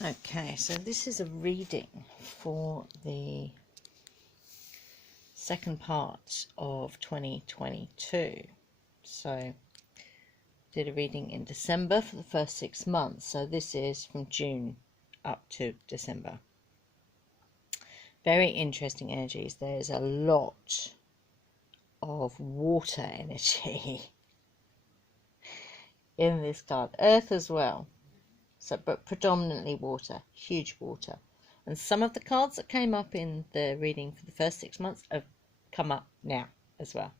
Okay, so this is a reading for the second part of 2022. So did a reading in December for the first 6 months. So this is from June up to December. Very interesting energies. There's a lot of water energy in this card. Earth as well. So, but predominantly water, huge water. And some of the cards that came up in the reading for the first 6 months have come up now as well.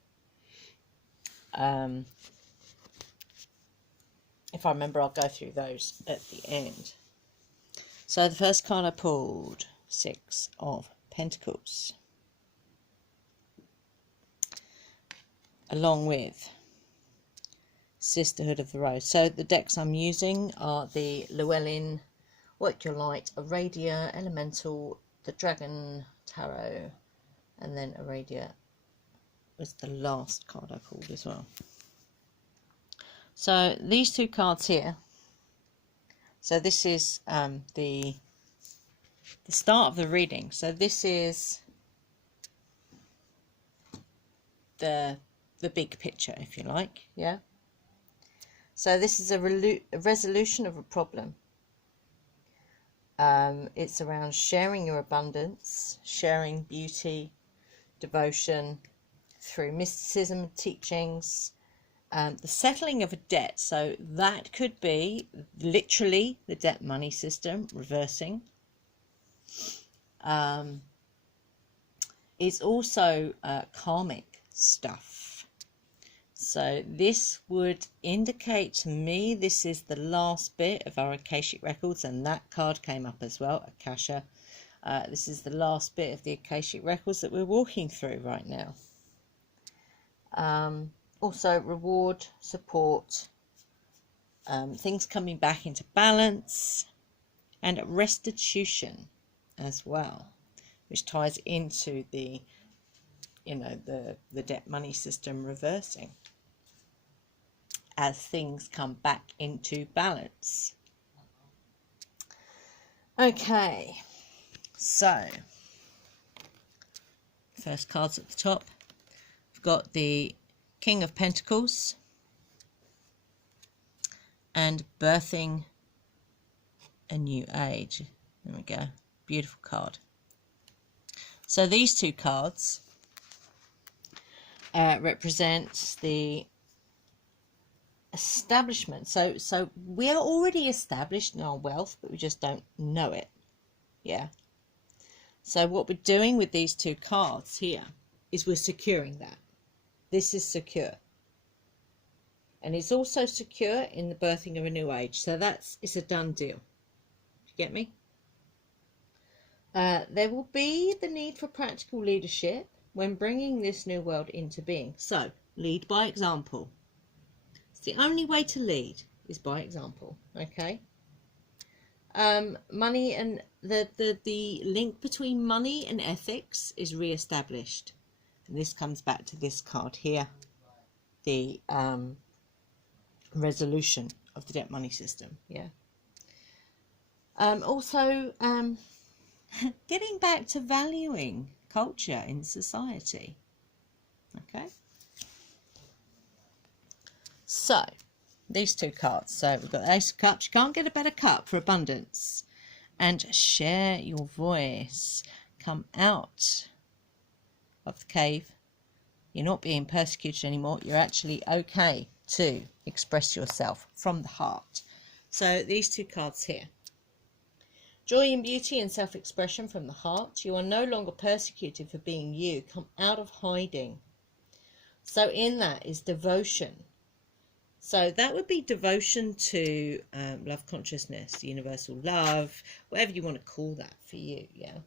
If I remember, I'll go through those at the end. So the first card I pulled, 6 of Pentacles. Along with Sisterhood of the Rose. So the decks I'm using are the Llewellyn, Work Your Light, Aradia, Elemental, the Dragon Tarot, and then Aradia was the last card I pulled as well. So these two cards here. So this is the start of the reading. So this is the big picture, if you like, yeah. So this is a resolution of a problem. It's around sharing your abundance, sharing beauty, devotion through mysticism and teachings, the settling of a debt. So that could be literally the debt money system reversing. It's also karmic stuff. So this would indicate to me this is the last bit of our Akashic records, and that card came up as well, Akasha. This is the last bit of the Akashic records that we're walking through right now. Also reward, support, things coming back into balance, and restitution as well, which ties into the, you know, the debt money system reversing as things come back into balance. Okay, so first cards at the top. We've got the King of Pentacles and Birthing a New Age. There we go, beautiful card. So these two cards represent the establishment. So we are already established in our wealth, but we just don't know it. Yeah. So what we're doing with these two cards here is we're securing that. This is secure. And it's also secure in the birthing of a new age. So it's a done deal. You get me? There will be the need for practical leadership when bringing this new world into being. So lead by example. The only way to lead is by example. Okay. Money and the link between money and ethics is re-established, and this comes back to this card here, the resolution of the debt money system. Yeah. Also getting back to valuing culture in society. Okay. So, these two cards. So, we've got the Ace of Cups. You can't get a better cup for abundance. And share your voice. Come out of the cave. You're not being persecuted anymore. You're actually okay to express yourself from the heart. So, these two cards here. Joy and beauty and self-expression from the heart. You are no longer persecuted for being you. Come out of hiding. So, in that is devotion. So that would be devotion to love consciousness, universal love, whatever you want to call that for you, yeah?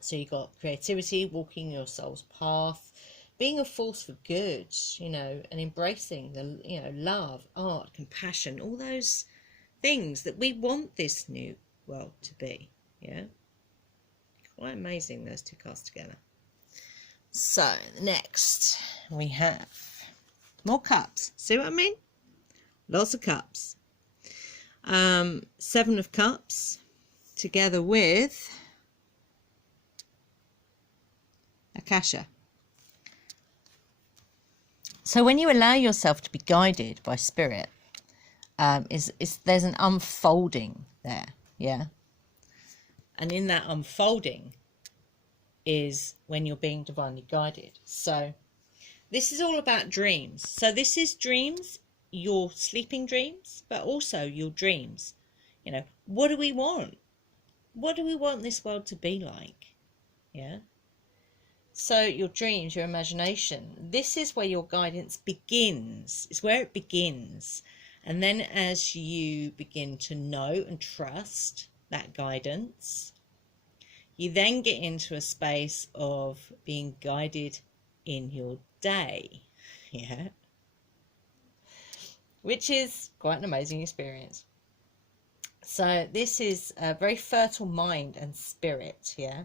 So you got creativity, walking your soul's path, being a force for good, you know, and embracing the, you know, love, art, compassion, all those things that we want this new world to be, yeah? Quite amazing, those two cards together. So next we have more cups. See what I mean? Lots of cups. Seven of Cups together with Akasha. So when you allow yourself to be guided by spirit, there's an unfolding there, yeah? And in that unfolding is when you're being divinely guided. So this is all about dreams. So this is dreams, your sleeping dreams, but also your dreams. You know, what do we want? What do we want this world to be like? Yeah? So your dreams, your imagination, this is where your guidance begins. It's where it begins. And then as you begin to know and trust that guidance, you then get into a space of being guided in your day. Yeah. Which is quite an amazing experience. So this is a very fertile mind and spirit, yeah.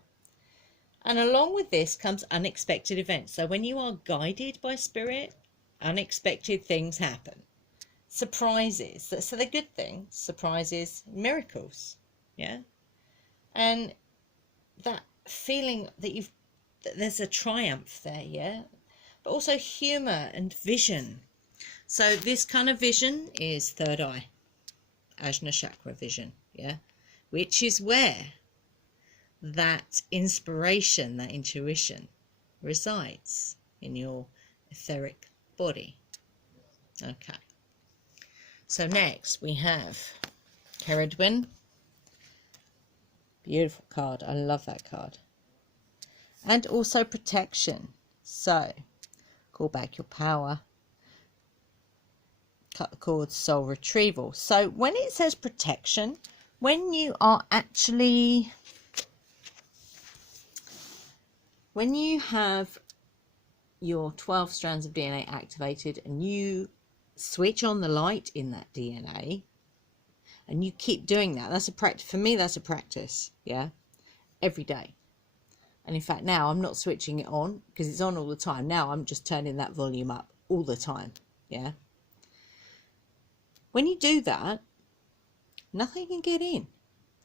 And along with this comes unexpected events. So when you are guided by spirit, unexpected things happen. Surprises. So they're good things. Surprises, miracles. Yeah. And that feeling that there's a triumph there, yeah. But also humour and vision. So this kind of vision is third eye, Ajna chakra vision, yeah. Which is where that inspiration, that intuition resides in your etheric body. Okay. So next we have Ceridwen. Beautiful card. I love that card. And also protection. So call back your power. Cut the cords, soul retrieval. So when it says protection, when you are actually, when you have your 12 strands of DNA activated and you switch on the light in that DNA and you keep doing that, that's a practice. For me, that's a practice, yeah, every day. And in fact, now I'm not switching it on because it's on all the time. Now I'm just turning that volume up all the time, yeah. When you do that, nothing can get in.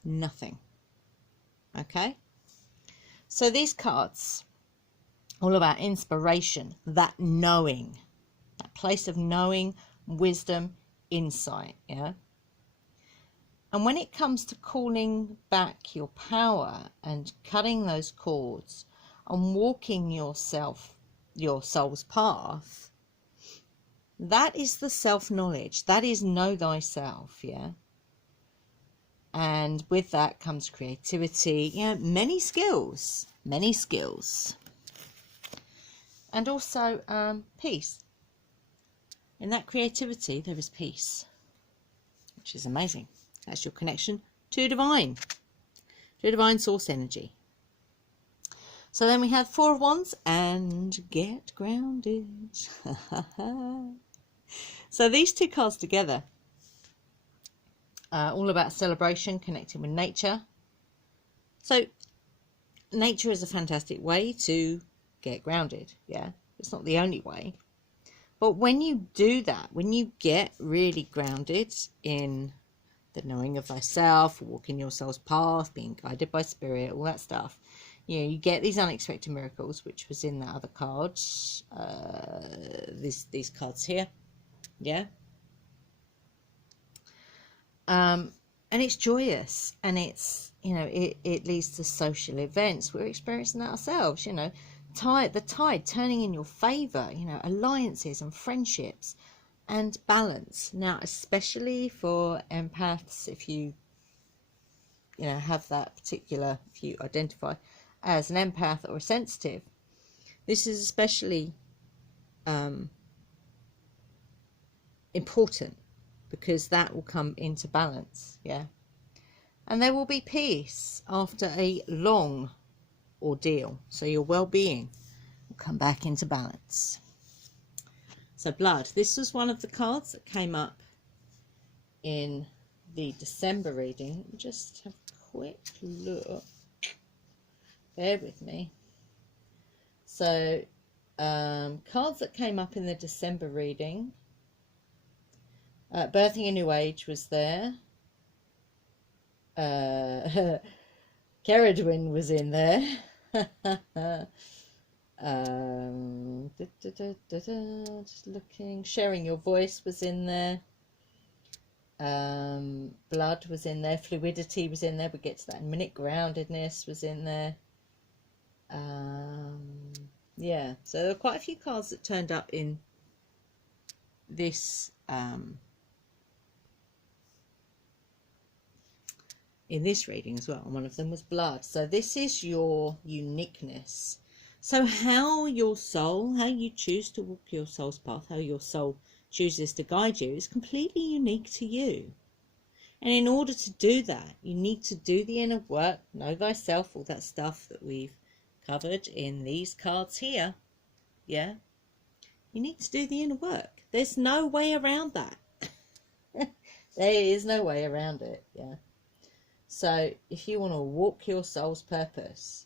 Nothing. Okay? So these cards, all about inspiration, that knowing, that place of knowing, wisdom, insight, yeah? And when it comes to calling back your power and cutting those cords and walking yourself, your soul's path, that is the self-knowledge. That is know thyself, yeah? And with that comes creativity, yeah, many skills. And also peace. In that creativity, there is peace, which is amazing. That's your connection to divine source energy. So then we have Four of Wands and get grounded. So these two cards together, all about celebration, connecting with nature. So nature is a fantastic way to get grounded, yeah. It's not the only way. But when you do that, when you get really grounded in the knowing of thyself, walking your soul's path, being guided by spirit, all that stuff, you know, you get these unexpected miracles, which was in that other card, these cards here, yeah. And it's joyous, and it's, you know, it leads to social events. We're experiencing that ourselves, you know, the tide turning in your favor, you know, alliances and friendships and balance. Now, especially for empaths, if you know, have that particular, if you identify as an empath or a sensitive, this is especially important, because that will come into balance, yeah. And there will be peace after a long ordeal, so your well-being will come back into balance. So blood, this was one of the cards that came up in the December reading. Let me just have a quick look, bear with me. So cards that came up in the December reading, Birthing a New Age was there. Ceridwen was in there. Just looking. Sharing Your Voice was in there. Blood was in there. Fluidity was in there. We'll get to that in a minute. Groundedness was in there. Yeah, so there were quite a few cards that turned up in this reading as well, and one of them was blood. So this is your uniqueness. So how your soul, how you choose to walk your soul's path, how your soul chooses to guide you is completely unique to you. And in order to do that, you need to do the inner work, know thyself, all that stuff that we've covered in these cards here. Yeah, you need to do the inner work. There's no way around that. There is no way around it. Yeah. So if you want to walk your soul's purpose,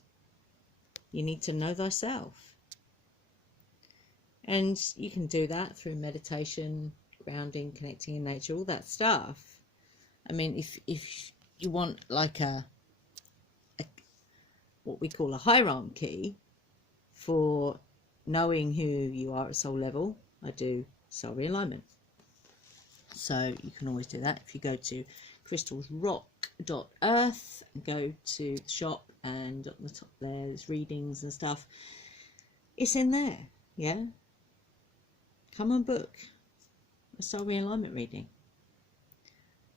you need to know thyself. And you can do that through meditation, grounding, connecting in nature, all that stuff. I mean, if you want like a what we call a hierarchy for knowing who you are at soul level, I do soul realignment. So you can always do that. If you go to crystalsrock.earth and go to the shop, and on the top there's readings and stuff, it's in there. Yeah, come and book a soul realignment reading,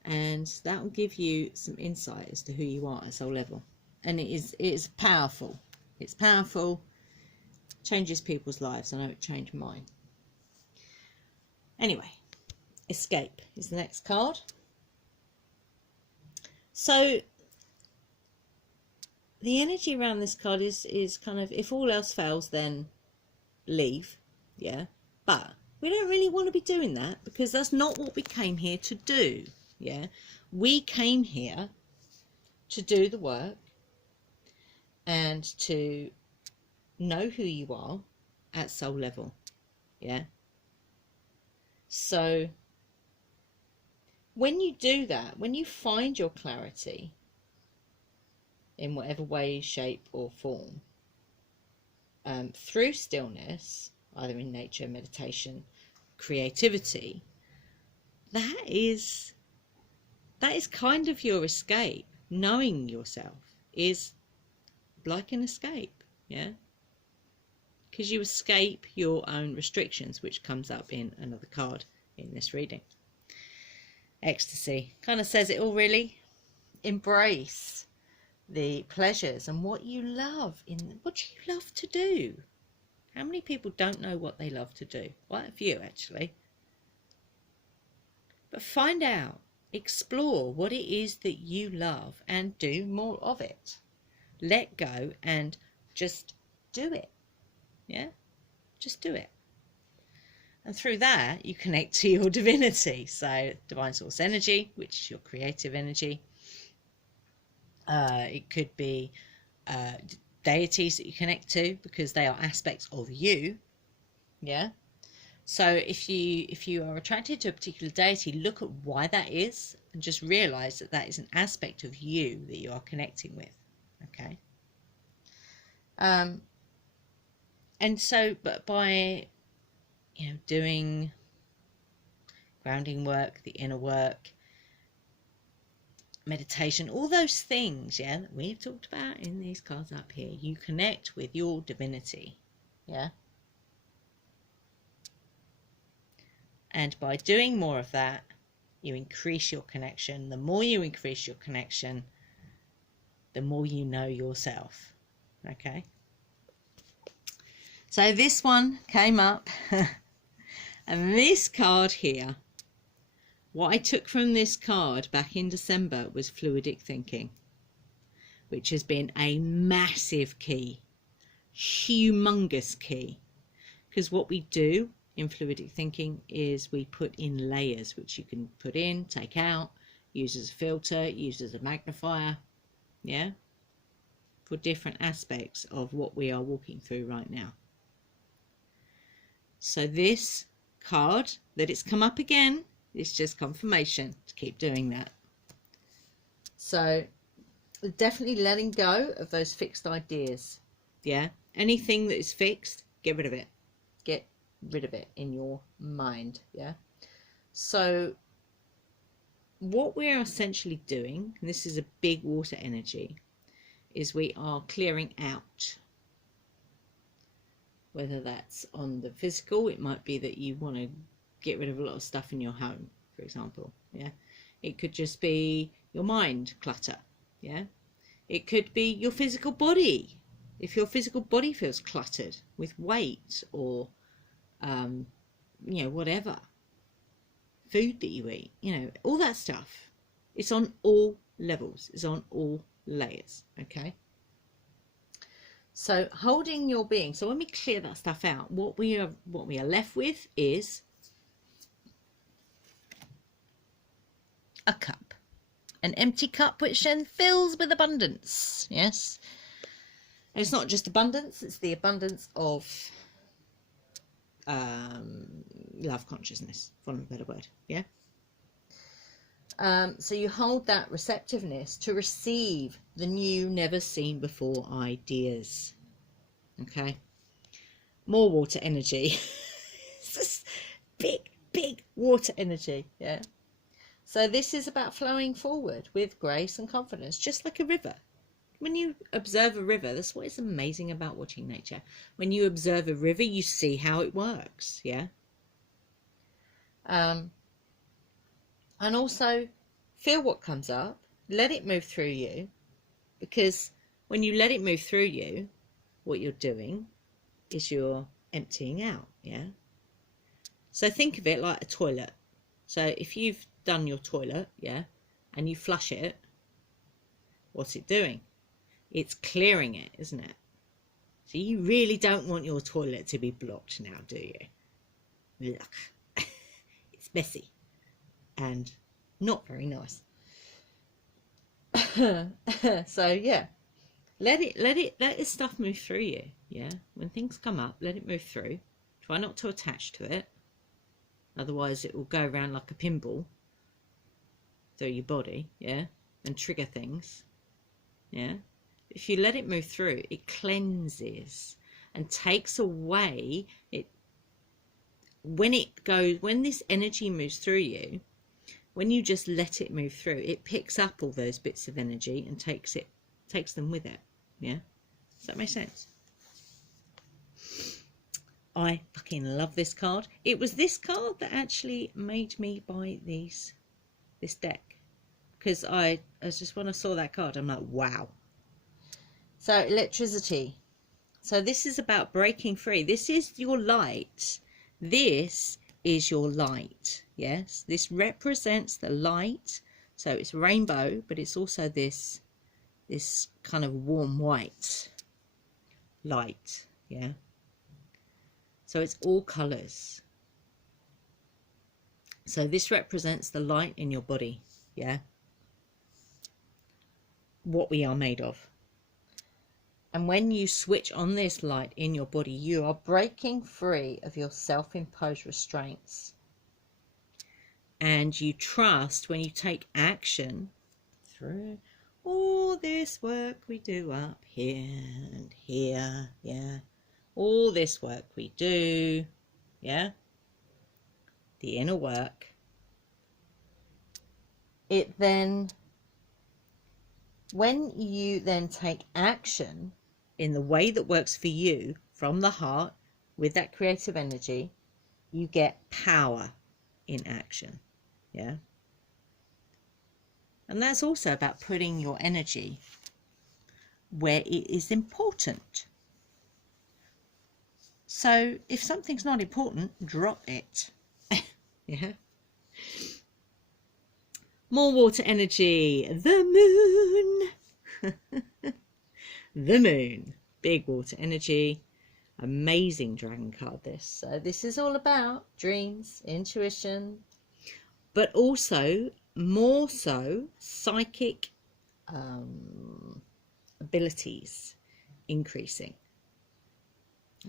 and that will give you some insight as to who you are at soul level. And it is powerful. It's powerful. Changes people's lives. I know it changed mine. Anyway, escape is the next card. So the energy around this card is kind of, if all else fails, then leave. Yeah, but we don't really want to be doing that, because that's not what we came here to do. Yeah, we came here to do the work and to know who you are at soul level. Yeah, so when you do that, when you find your clarity in whatever way, shape or form, through stillness, either in nature, meditation, creativity, that is kind of your escape. Knowing yourself is like an escape. Yeah, because you escape your own restrictions, which comes up in another card in this reading. Ecstasy kind of says it all, really. Embrace the pleasures and what you love. What do you love to do? How many people don't know what they love to do? Quite a few, actually. But find out, explore what it is that you love and do more of it. Let go and just do it. Yeah, just do it. And through that, you connect to your divinity. So divine source energy, which is your creative energy. It could be deities that you connect to, because they are aspects of you. Yeah. So if you are attracted to a particular deity, look at why that is, and just realize that that is an aspect of you that you are connecting with. Okay. And so, but by doing grounding work, the inner work, meditation, all those things, yeah, that we've talked about in these cards up here, you connect with your divinity. Yeah. And by doing more of that, you increase your connection. The more you increase your connection, the more you know yourself. Okay. So this one came up, and this card here, what I took from this card back in December was fluidic thinking, which has been a massive key, humongous key. Because what we do in fluidic thinking is we put in layers, which you can put in, take out, use as a filter, use as a magnifier, yeah, for different aspects of what we are walking through right now. So this card, that it's come up again, it's just confirmation to keep doing that. So definitely letting go of those fixed ideas. Yeah, anything that is fixed, get rid of it. Get rid of it in your mind. Yeah. So what we're essentially doing, and this is a big water energy, is we are clearing out. Whether that's on the physical, it might be that you want to get rid of a lot of stuff in your home, for example. Yeah, it could just be your mind clutter. Yeah, it could be your physical body. If your physical body feels cluttered with weight or whatever food that you eat, all that stuff, it's on all levels, it's on all layers. Okay, so holding your being. So when we clear that stuff out, what we are left with is a cup, an empty cup, which then fills with abundance. Yes, and it's not just abundance, it's the abundance of love consciousness, for want of a better word. Yeah. So you hold that receptiveness to receive the new, never seen before ideas. Okay, more water energy. It's just big water energy. Yeah. So this is about flowing forward with grace and confidence, just like a river. When you observe a river, that's what is amazing about watching nature. When you observe a river, you see how it works. Yeah. And also feel what comes up, let it move through you, because when you let it move through you, what you're doing is you're emptying out. Yeah. So think of it like a toilet. So if you've done your toilet, yeah, and you flush it, what's it doing? It's clearing it, isn't it? So you really don't want your toilet to be blocked now, do you? Ugh. It's messy and not very nice. So yeah, let this stuff move through you. Yeah, when things come up, let it move through. Try not to attach to it, otherwise it will go around like a pinball through your body. Yeah, and trigger things. Yeah, if you let it move through, it cleanses and takes away it. When this energy moves through you, when you just let it move through, it picks up all those bits of energy and takes them with it. Yeah, does that make sense? I fucking love this card. It was this card that actually made me buy this deck, because I just, when I saw that card, I'm like, wow. So electricity. So this is about breaking free. This is your light. This is your light. Yes, this represents the light. So it's rainbow, but it's also this kind of warm white light. Yeah, so it's all colors. So this represents the light in your body. Yeah, what we are made of. And when you switch on this light in your body, you are breaking free of your self-imposed restraints. And you trust when you take action through all this work we do up here and here. Yeah, all this work we do. Yeah, the inner work. It then, when you then take action in the way that works for you from the heart with that creative energy, you get power in action. Yeah, and that's also about putting your energy where it is important. So if something's not important, drop it. Yeah. More water energy. The moon. The moon. Big water energy. Amazing dragon card, this. So this is all about dreams, intuition, but also, more so, psychic abilities increasing.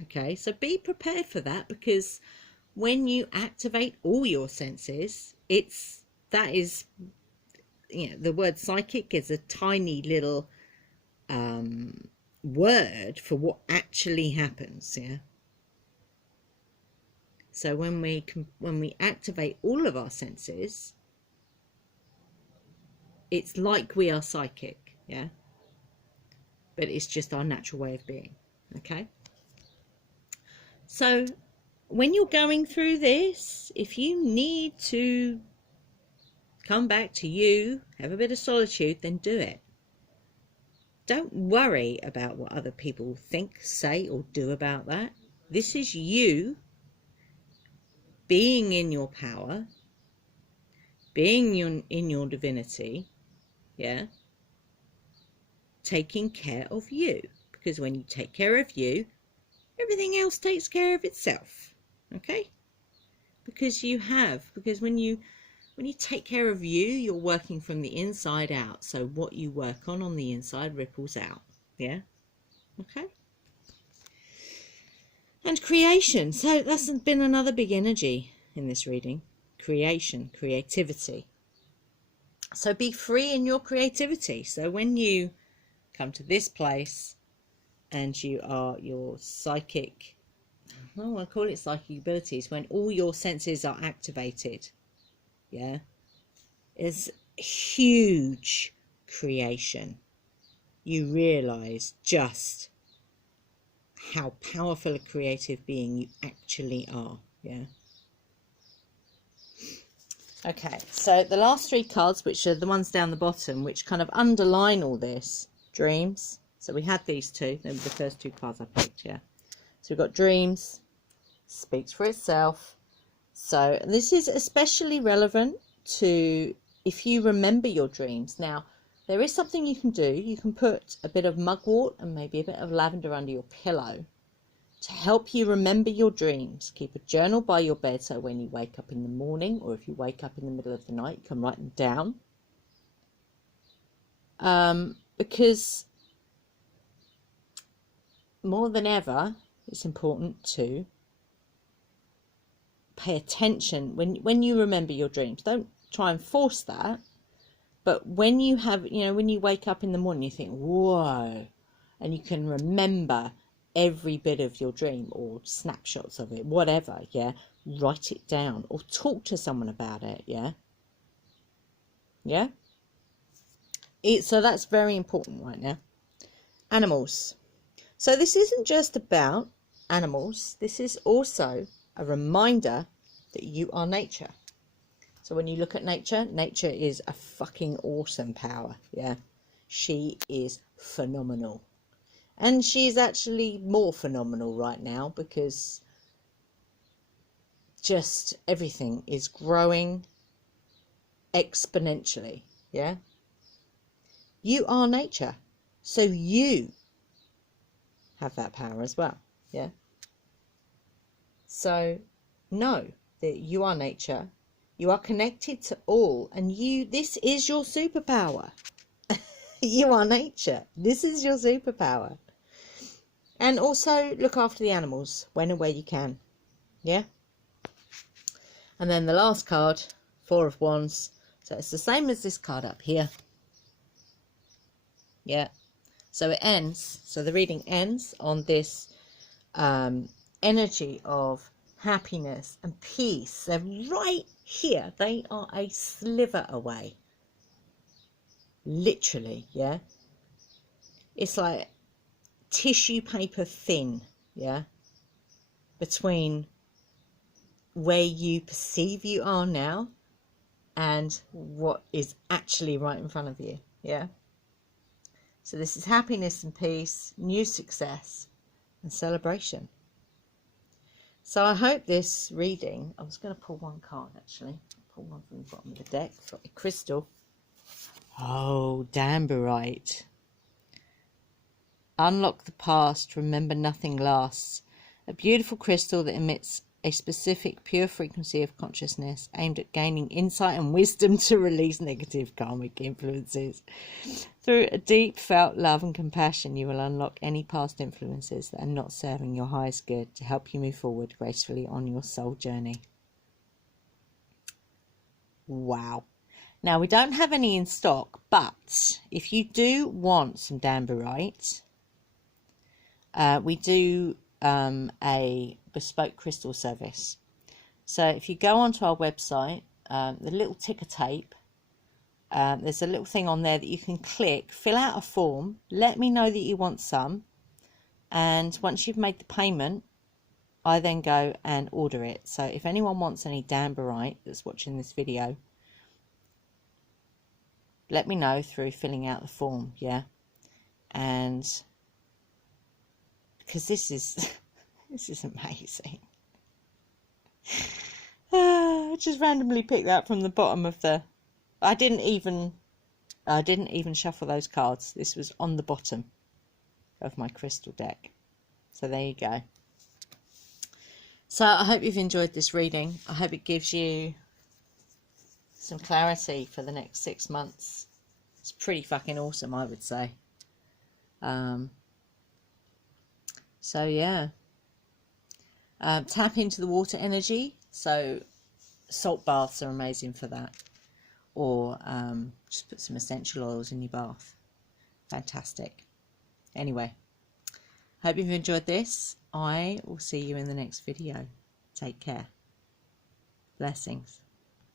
Okay, so be prepared for that, because when you activate all your senses, it's the word psychic is a tiny little word for what actually happens. Yeah. So when we activate all of our senses, it's like we are psychic. Yeah. But it's just our natural way of being. Okay. So when you're going through this, if you need to come back to you, have a bit of solitude, then do it. Don't worry about what other people think, say, or do about that. This is you being in your power, being in your divinity, yeah, taking care of you. Because when you take care of you, everything else takes care of itself. Okay? Because when you take care of you, you're working from the inside out. So what you work on the inside ripples out. Yeah? Okay? And creation. So that's been another big energy in this reading. Creation, creativity. So be free in your creativity. So when you come to this place and you are your psychic, I don't want to call it psychic abilities, when all your senses are activated, yeah, is huge creation. You realize just how powerful a creative being you actually are. Yeah. Okay, so the last three cards, which are the ones down the bottom, which kind of underline all this, dreams. So we had these two, they were the first two cards I picked. Yeah. So we've got dreams, speaks for itself. So this is especially relevant to if you remember your dreams. Now, there is something you can do. You can put a bit of mugwort and maybe a bit of lavender under your pillow to help you remember your dreams. Keep a journal by your bed so when you wake up in the morning, or if you wake up in the middle of the night, you can write them down. Because more than ever, it's important to pay attention when you remember your dreams. Don't try and force that, but when you have, when you wake up in the morning, you think, whoa, and you can remember every bit of your dream or snapshots of it, whatever. Yeah, write it down or talk to someone about it. Yeah. So that's very important right now. Animals. So this isn't just about animals. This is also a reminder that you are nature. So when you look at nature, nature is a fucking awesome power. Yeah. She is phenomenal. And she's actually more phenomenal right now because just everything is growing exponentially. Yeah. You are nature. So you have that power as well. Yeah. So know that you are nature. You are connected to all, and this is your superpower. You are nature. This is your superpower. And also look after the animals when and where you can. Yeah. And then the last card, Four of Wands. So it's the same as this card up here. Yeah. So it ends. So the reading ends on this energy of happiness and peace. They're right here. They are a sliver away. Literally, yeah. It's like tissue paper thin, yeah, between where you perceive you are now and what is actually right in front of you. Yeah. So this is happiness and peace, new success and celebration. So I hope this reading, I was going to pull one card actually. Pull one from the bottom of the deck for a crystal. Oh, Danburite. Unlock the past, remember nothing lasts. A beautiful crystal that emits a specific pure frequency of consciousness aimed at gaining insight and wisdom to release negative karmic influences. Through a deep felt love and compassion, you will unlock any past influences that are not serving your highest good to help you move forward gracefully on your soul journey. Wow. Now, we don't have any in stock, but if you do want some Danburite, we do a bespoke crystal service. So if you go onto our website, the little ticker tape, there's a little thing on there that you can click, fill out a form, let me know that you want some, and once you've made the payment, I then go and order it. So if anyone wants any Danburite that's watching this video, let me know through filling out the form, yeah? And because this is this is amazing. I just randomly picked that from the bottom of the, I didn't even shuffle those cards. This was on the bottom of my crystal deck. So there you go. So I hope you've enjoyed this reading. I hope it gives you some clarity for the next 6 months. It's pretty fucking awesome, I would say. So yeah. Tap into the water energy. So salt baths are amazing for that. Or just put some essential oils in your bath. Fantastic. Anyway, hope you've enjoyed this. I will see you in the next video. Take care. Blessings.